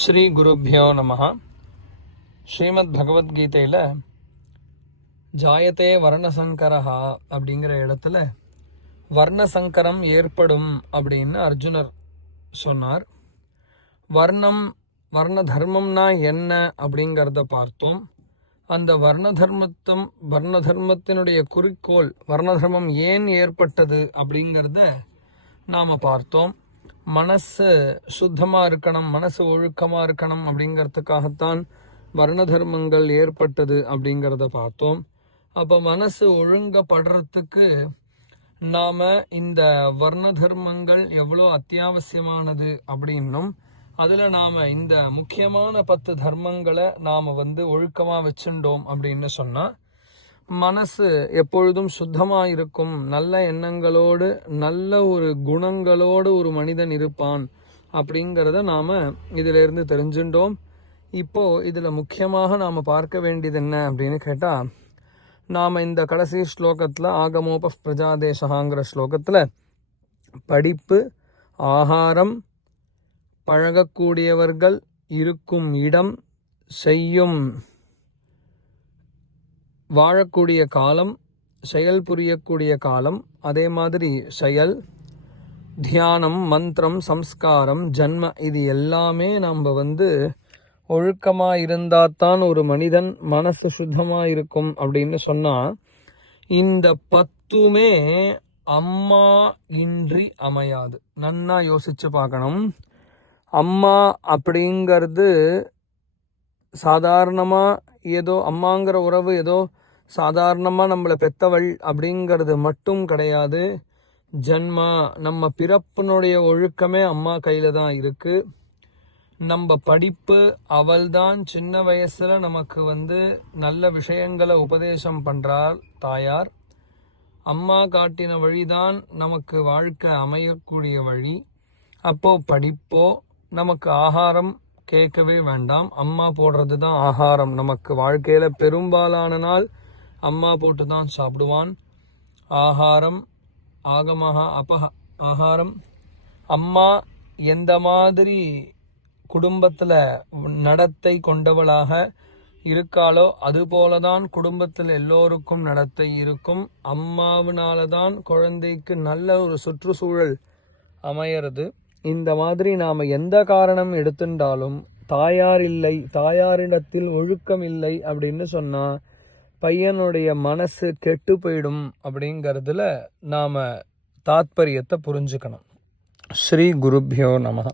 ஸ்ரீ குருப்யோ நமஹ. ஸ்ரீமத் பகவத்கீதையில் ஜாயத்தே வர்ணசங்கரஹா அப்படிங்கிற இடத்துல வர்ணசங்கரம் ஏற்படும் அப்படின்னு அர்ஜுனர் சொன்னார். வர்ண தர்மம்னா என்ன அப்படிங்கிறத பார்த்தோம். அந்த வர்ண தர்மத்தினுடைய குறிக்கோள், வர்ண தர்மம் ஏன் ஏற்பட்டது அப்படிங்கிறத நாம் பார்த்தோம். மனசு சுத்தமாக இருக்கணும், மனசு ஒழுக்கமாக இருக்கணும் அப்படிங்கிறதுக்காகத்தான் வர்ண தர்மங்கள் ஏற்பட்டது அப்படிங்கிறத பார்த்தோம். அப்போ மனசு ஒழுங்கப்படுறதுக்கு நாம் இந்த வர்ண தர்மங்கள் எவ்வளோ அத்தியாவசியமானது அப்படின்னும், அதில் நாம் இந்த முக்கியமான 10 தர்மங்களை நாம் ஒழுக்கமாக வச்சுட்டோம் அப்படின்னு சொன்னால் மனசு எப்பொழுதும் சுத்தமாக இருக்கும், நல்ல எண்ணங்களோடு நல்ல ஒரு குணங்களோடு ஒரு மனிதன் இருப்பான் அப்படிங்கிறத நாம் இதிலிருந்து தெரிஞ்சுட்டோம். இப்போது இதில் முக்கியமாக நாம் பார்க்க வேண்டியது என்ன அப்படின்னு கேட்டால், நாம் இந்த கடைசி ஸ்லோகத்தில் ஆகமோப பிரஜாதேசகாங்கிற ஸ்லோகத்தில் படிப்பு, ஆகாரம், பழகக்கூடியவர்கள், இருக்கும் இடம், செய்யும் வாழக்கூடிய காலம், செயல் புரியக்கூடிய காலம், அதே மாதிரி செயல், தியானம், மந்திரம், சம்ஸ்காரம், ஜன்ம, இது எல்லாமே நம்ம ஒழுக்கமாக இருந்தால் தான் ஒரு மனிதன் மனசு சுத்தமாக இருக்கும் அப்படின்னு சொன்னால், இந்த 10மே அம்மா இன்றி அமையாது. நன்னா யோசிச்சு பார்க்கணும். அம்மா அப்படிங்கிறது சாதாரணமாக ஏதோ அம்மாங்கிற உறவு ஏதோ சாதாரணமாக நம்மளை பெத்தவள் அப்படிங்கிறது மட்டும் கிடையாது. ஜன்மா, நம்ம பிறப்பினுடைய ஒழுக்கமே அம்மா கையில் தான் இருக்குது. நம்ம படிப்பு, அவள் தான் சின்ன வயசில் நமக்கு நல்ல விஷயங்களை உபதேசம் பண்ணுறார் தாயார். அம்மா காட்டின வழிதான் நமக்கு வாழ்க்கை அமையக்கூடிய வழி. அப்போது படிப்போ, நமக்கு ஆகாரம் கேட்கவே வேண்டாம், அம்மா போடுறது தான் ஆகாரம். நமக்கு வாழ்க்கையில் பெரும்பாலான நாள் அம்மா போட்டு தான் சாப்பிடுவான். ஆகாரம் ஆகமஹா ஆகாரம். அம்மா எந்த மாதிரி குடும்பத்தில் நடத்தை கொண்டவளாக இருக்காளோ அதுபோல தான் குடும்பத்தில் எல்லோருக்கும் நடத்தை இருக்கும். அம்மாவினால தான் குழந்தைக்கு நல்ல ஒரு சுற்றுச்சூழல் அமையிறது. இந்த மாதிரி நாம் எந்த காரணம் எடுத்துட்டாலும் தாயார் இல்லை, தாயாரிடத்தில் ஒழுக்கம் இல்லை அப்படின்னு சொன்னால் பையனுடைய மனசு கெட்டு போயிடும் அப்படிங்கிறதுல நாம் தாத்பரியத்தை புரிஞ்சுக்கணும். ஸ்ரீ குருப்யோ நமஹ.